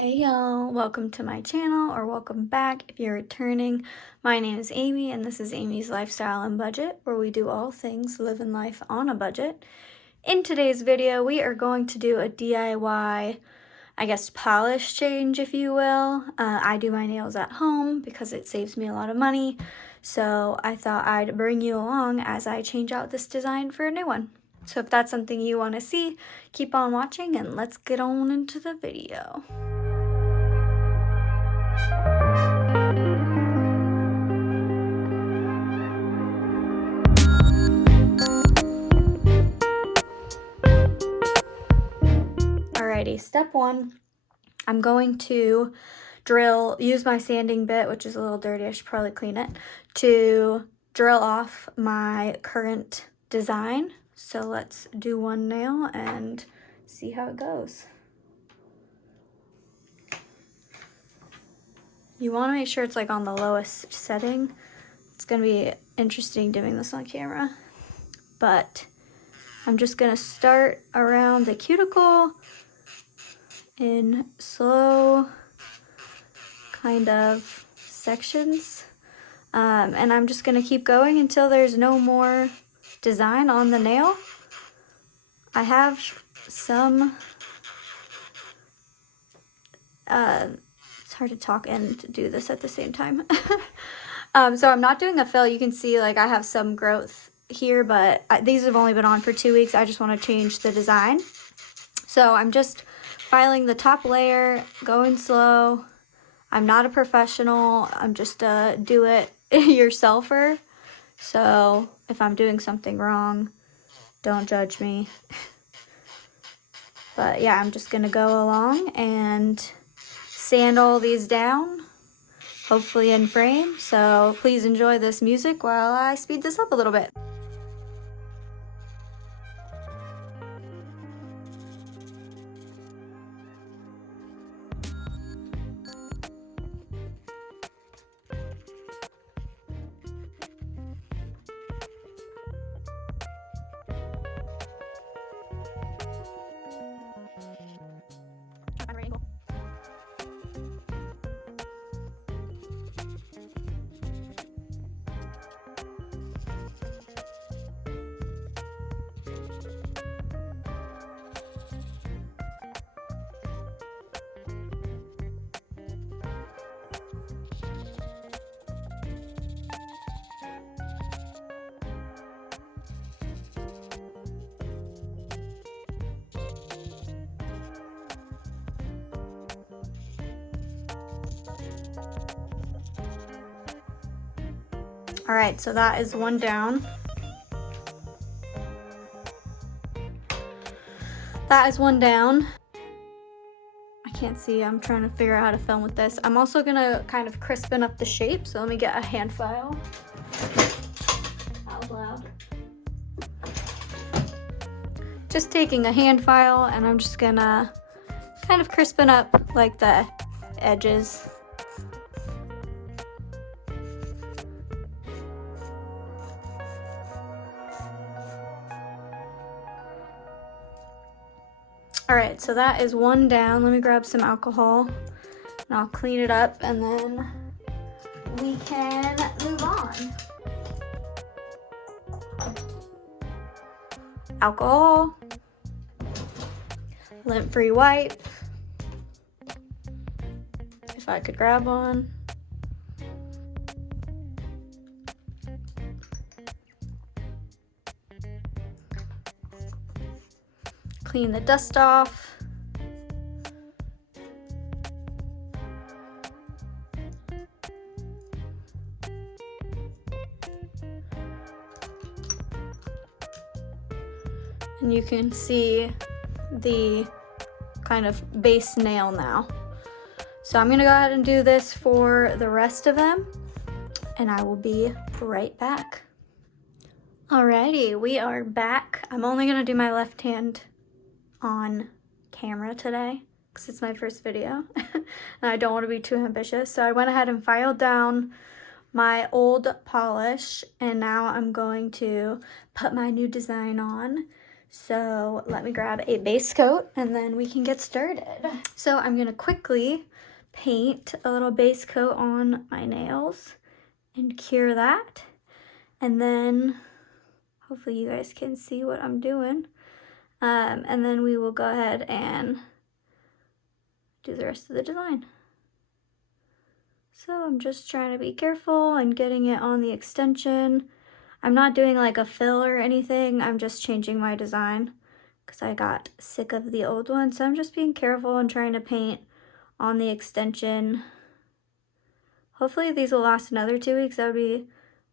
Hey y'all, welcome to my channel, or welcome back if you're returning. My name is Amy and this is Amy's Lifestyle and Budget, where we do all things living life on a budget. In today's video, we are going to do a DIY, polish change, if you will. I do my nails at home because it saves me a lot of money, so I thought I'd bring you along as I change out this design for a new one. So if that's something you want to see, keep on watching and let's get on into the video. Alrighty, step one, I'm going to use my sanding bit, which is a little dirty, I should probably clean it, to drill off my current design. So let's do one nail and see how it goes. You want to make sure it's like on the lowest setting. It's going to be interesting doing this on camera, but I'm just going to start around the cuticle in slow kind of sections, and I'm just going to keep going until there's no more design on the nail. I have some it's hard to talk and to do this at the same time. So I'm not doing a fill. You can see like I have some growth here, but these have only been on for 2 weeks. I just want to change the design, so I'm just filing the top layer, going slow. I'm not a professional. I'm just a do-it-yourselfer. So if I'm doing something wrong, don't judge me. But yeah, I'm just gonna go along and sand all these down, hopefully in frame. So please enjoy this music while I speed this up a little bit. All right, so that is one down. That is one down. I can't see, I'm trying to figure out how to film with this. I'm also gonna kind of crispen up the shape, so let me get a hand file. That was loud. Just taking a hand file and I'm just gonna kind of crispen up like the edges. All right, so that is one down. Let me grab some alcohol and I'll clean it up and then we can move on. Alcohol, lint-free wipe, if I could grab one. Clean the dust off. And you can see the kind of base nail now. So I'm gonna go ahead and do this for the rest of them, and I will be right back. Alrighty, we are back. I'm only gonna do my left hand on camera today because it's my first video and I don't want to be too ambitious. So I went ahead and filed down my old polish and now I'm going to put my new design on. So let me grab a base coat and then we can get started. So I'm gonna quickly paint a little base coat on my nails and cure that. And then hopefully you guys can see what I'm doing. And then we will go ahead and do the rest of the design. So I'm just trying to be careful and getting it on the extension. I'm not doing like a fill or anything. I'm just changing my design because I got sick of the old one. So I'm just being careful and trying to paint on the extension. Hopefully these will last another 2 weeks. That would be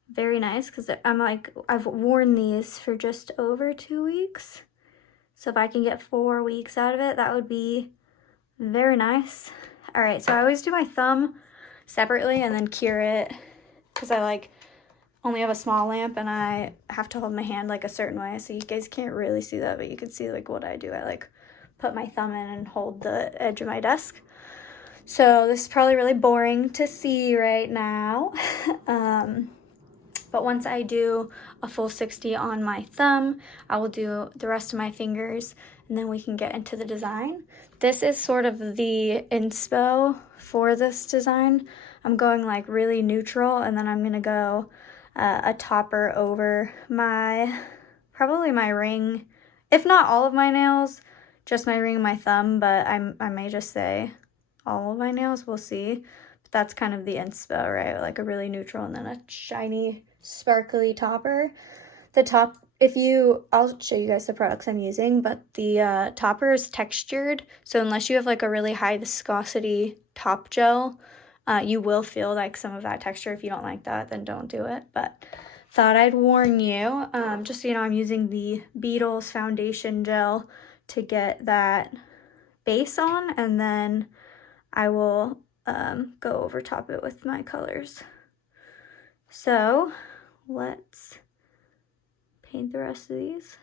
very nice because I've worn these for just over 2 weeks. So if I can get 4 weeks out of it, that would be very nice. All right, so I always do my thumb separately and then cure it because I only have a small lamp and I have to hold my hand like a certain way, so you guys can't really see that, but you can see like what I do. I put my thumb in and hold the edge of my desk. So this is probably really boring to see right now. But once I do a full 60 on my thumb, I will do the rest of my fingers and then we can get into the design. This is sort of the inspo for this design. I'm going like really neutral and then I'm gonna go a topper over probably my ring, if not all of my nails, just my ring and my thumb, but I may just say all of my nails, we'll see. But that's kind of the inspo, right? Like a really neutral and then a shiny, sparkly topper. The top, I'll show you guys the products I'm using, but the topper is textured, so unless you have like a really high viscosity top gel, you will feel like some of that texture. If you don't like that, then don't do it. But thought I'd warn you. Just so you know, I'm using the Beetles foundation gel to get that base on, and then I will go over top it with my colors. So let's paint the rest of these.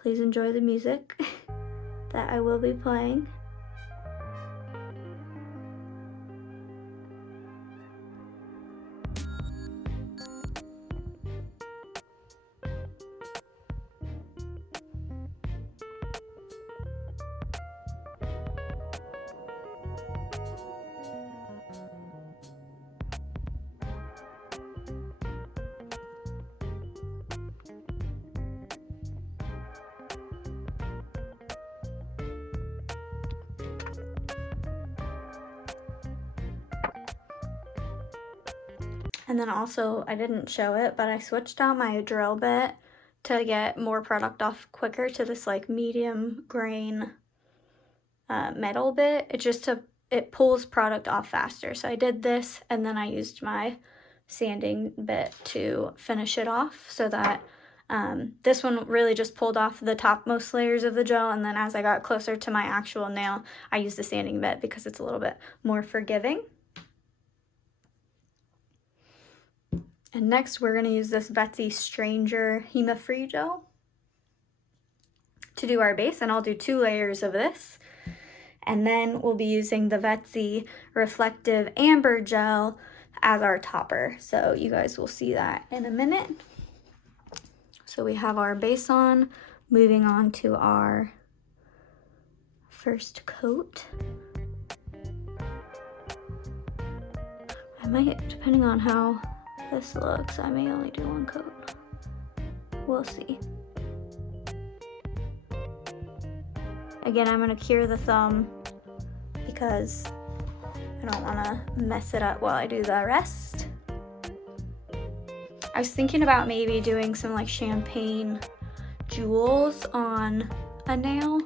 Please enjoy the music that I will be playing. And then also, I didn't show it, but I switched out my drill bit to get more product off quicker to this like medium grain metal bit. It pulls product off faster. So I did this and then I used my sanding bit to finish it off so that this one really just pulled off the topmost layers of the gel, and then as I got closer to my actual nail, I used the sanding bit because it's a little bit more forgiving. And next we're going to use this Betsy Stranger Hema-Free gel to do our base, and I'll do 2 layers of this. And then we'll be using the Betsy Reflective Amber gel as our topper. So you guys will see that in a minute. So we have our base on, moving on to our first coat. I might, depending on how this looks, I may only do 1 coat. We'll see. Again, I'm gonna cure the thumb because I don't wanna mess it up while I do the rest. I was thinking about maybe doing some like champagne jewels on a nail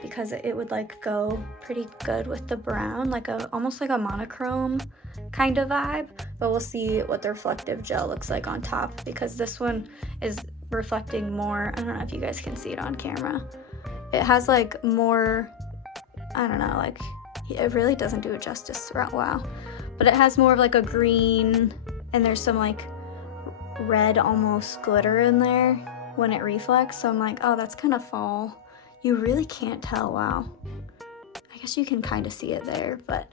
because it would like go pretty good with the brown, like almost like a monochrome kind of vibe. But we'll see what the reflective gel looks like on top because this one is reflecting more. I don't know if you guys can see it on camera. It has like more, I don't know, like it really doesn't do it justice. Wow. But it has more of like a green, and there's some like red almost glitter in there when it reflects. So I'm like, oh, that's kind of fall. You really can't tell. Wow. I guess you can kind of see it there, but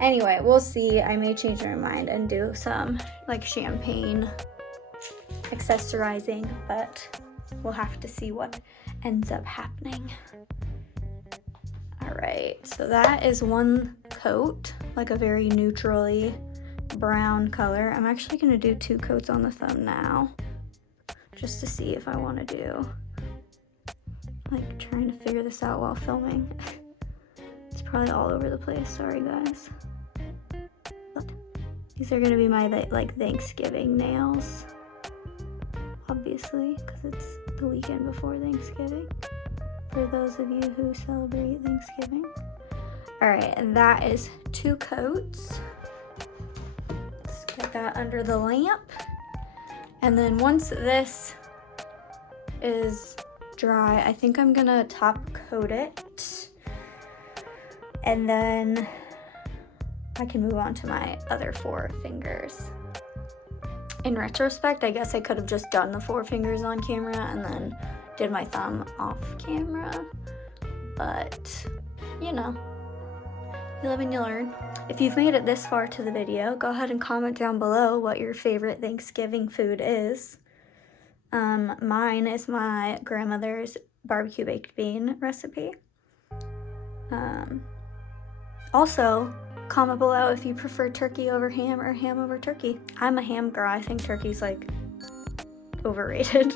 anyway, we'll see. I may change my mind and do some like champagne accessorizing, but we'll have to see what ends up happening. All right, so that is one coat, like a very neutrally brown color. I'm actually gonna do 2 coats on the thumb now, just to see if I wanna do, like trying to figure this out while filming. It's probably all over the place, sorry guys. But these are gonna be my like Thanksgiving nails, obviously, because it's the weekend before Thanksgiving, for those of you who celebrate Thanksgiving. All right, and that is 2 coats. Let's get that under the lamp. And then once this is dry, I think I'm gonna top coat it. And then I can move on to my other 4 fingers. In retrospect, I guess I could have just done the 4 fingers on camera and then did my thumb off camera. But, you know, you live and you learn. If you've made it this far to the video, go ahead and comment down below what your favorite Thanksgiving food is. Mine is my grandmother's barbecue baked bean recipe. Also, comment below if you prefer turkey over ham or ham over turkey. I'm a ham girl. I think turkey's like overrated.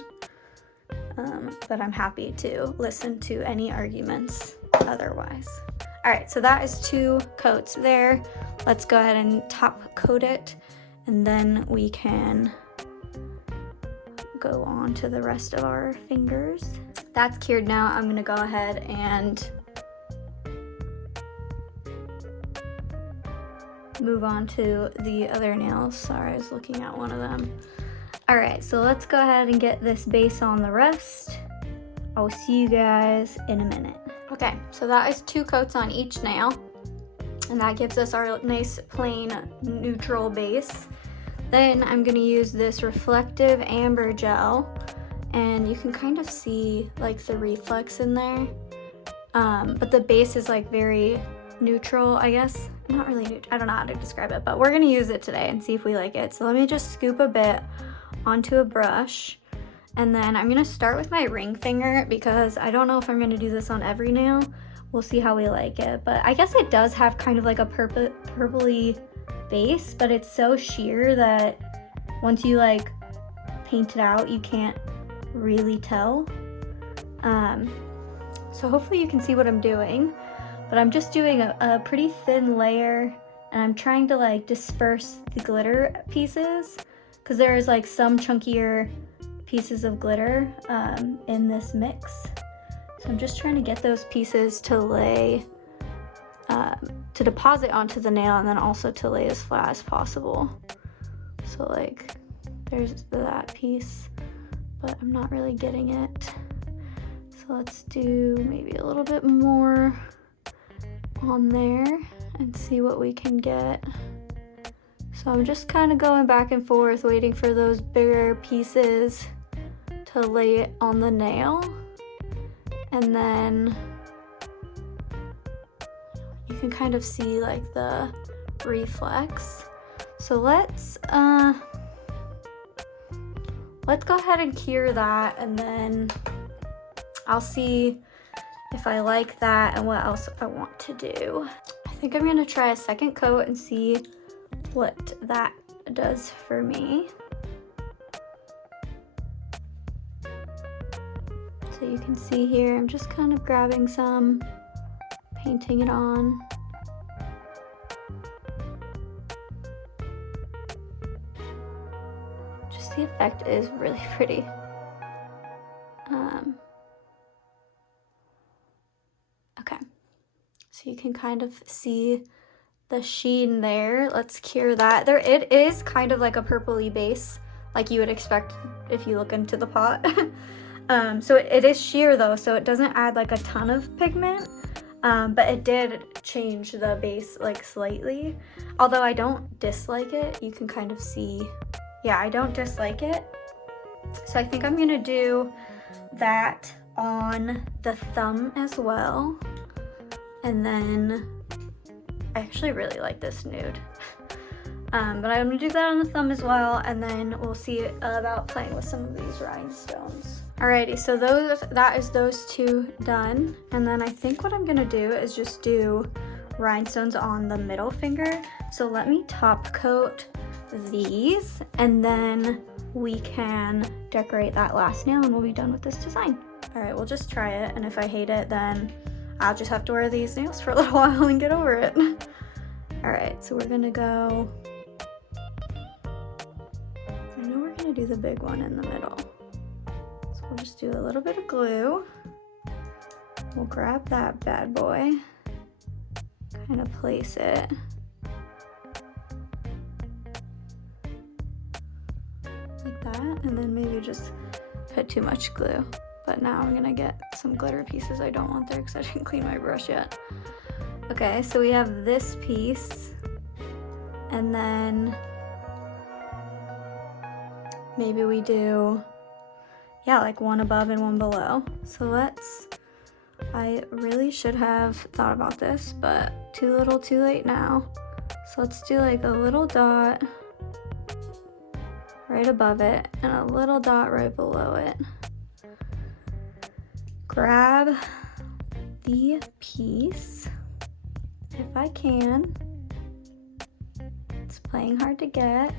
But I'm happy to listen to any arguments otherwise. All right, so that is 2 coats there. Let's go ahead and top coat it, and then we can go on to the rest of our fingers. That's cured now. I'm gonna go ahead and move on to the other nails. Sorry, I was looking at one of them. All right, so let's go ahead and get this base on the rest. I'll see you guys in a minute. Okay, so that is 2 coats on each nail, and that gives us our nice plain neutral base. Then I'm gonna use this reflective amber gel, and you can kind of see like the reflex in there, but the base is like very neutral, I guess. Not really neutral, I don't know how to describe it, but we're gonna use it today and see if we like it. So let me just scoop a bit onto a brush, and then I'm gonna start with my ring finger because I don't know if I'm gonna do this on every nail. We'll see how we like it, but I guess it does have kind of like a purpley base, but it's so sheer that once you like paint it out, you can't really tell. So hopefully you can see what I'm doing. But I'm just doing a pretty thin layer, and I'm trying to like disperse the glitter pieces because there's like some chunkier pieces of glitter in this mix. So I'm just trying to get those pieces to lay, to deposit onto the nail, and then also to lay as flat as possible. So like there's that piece, but I'm not really getting it. So let's do maybe a little bit more on there and see what we can get. So I'm just kind of going back and forth, waiting for those bigger pieces to lay it on the nail, and then you can kind of see like the reflex. So let's go ahead and cure that, and then I'll see if I like that and what else I want to do. I think I'm gonna try a second coat and see what that does for me. So you can see here, I'm just kind of grabbing some, painting it on. Just the effect is really pretty. Okay, so you can kind of see the sheen there. Let's cure that. There, it is kind of like a purpley base, like you would expect if you look into the pot. So it is sheer though, so it doesn't add like a ton of pigment, but it did change the base like slightly. Although I don't dislike it, you can kind of see, yeah, I don't dislike it. So I think I'm gonna do that on the thumb as well. And then I actually really like this nude. But I'm gonna do that on the thumb as well, and then we'll see about playing with some of these rhinestones. Alrighty, so that is those two done. And then I think what I'm gonna do is just do rhinestones on the middle finger. So let me top coat these, and then we can decorate that last nail and we'll be done with this design. Alright, we'll just try it, and if I hate it, then I'll just have to wear these nails for a little while and get over it. Alright, so we're gonna go, I know we're gonna do the big one in the middle. So we'll just do a little bit of glue. We'll grab that bad boy, kind of place it. Like that, and then maybe just put too much glue. But now I'm gonna get some glitter pieces I don't want there because I didn't clean my brush yet. Okay, so we have this piece, and then maybe we do, yeah, like one above and one below. So I really should have thought about this, but too little too late now. So let's do like a little dot right above it and a little dot right below it. Grab the piece, if I can. It's playing hard to get.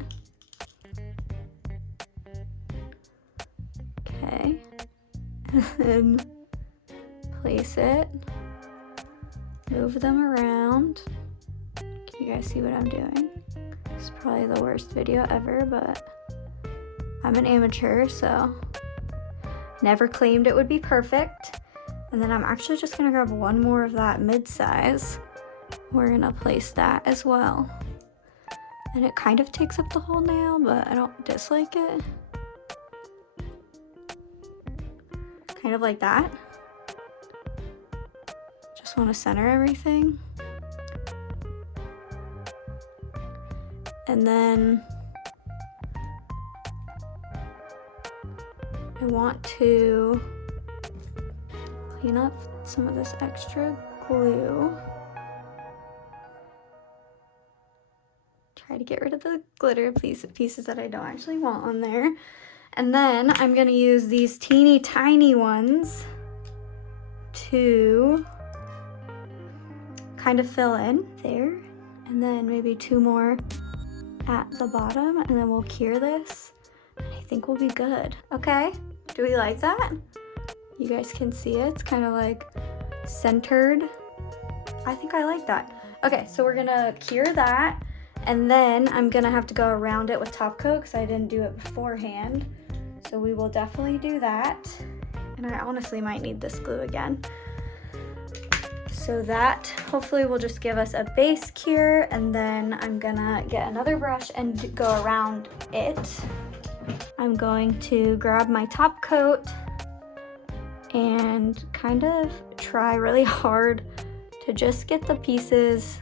Okay, and then place it, move them around. Can you guys see what I'm doing? It's probably the worst video ever, but I'm an amateur, so never claimed it would be perfect. And then I'm actually just gonna grab one more of that mid-size. We're gonna place that as well. And it kind of takes up the whole nail, but I don't dislike it. Kind of like that. Just wanna center everything. And then I want to clean up some of this extra glue. Try to get rid of the glitter pieces that I don't actually want on there. And then I'm gonna use these teeny tiny ones to kind of fill in there. And then maybe two more at the bottom, and then we'll cure this. I think we'll be good. Okay, do we like that? You guys can see it, it's kind of like centered. I think I like that. Okay, so we're gonna cure that, and then I'm gonna have to go around it with top coat because I didn't do it beforehand. So we will definitely do that. And I honestly might need this glue again. So that hopefully will just give us a base cure, and then I'm gonna get another brush and go around it. I'm going to grab my top coat and kind of try really hard to just get the pieces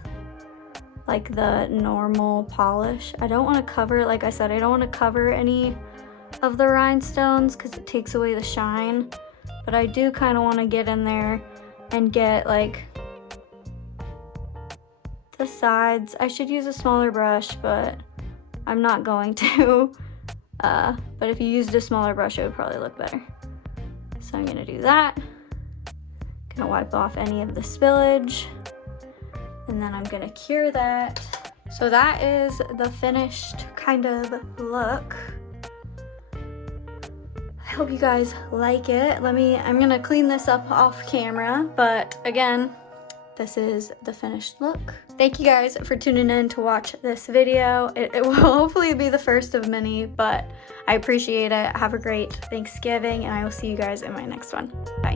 like the normal polish. I don't want to cover, like I said, I don't want to cover any of the rhinestones because it takes away the shine, but I do kind of want to get in there and get like the sides. I should use a smaller brush, but I'm not going to. But if you used a smaller brush, it would probably look better. So I'm gonna do that. Gonna wipe off any of the spillage, and then I'm gonna cure that. So that is the finished kind of look. I hope you guys like it. I'm gonna clean this up off camera, but again, this is the finished look. Thank you guys for tuning in to watch this video. It will hopefully be the first of many, but I appreciate it. Have a great Thanksgiving, and I will see you guys in my next one. Bye.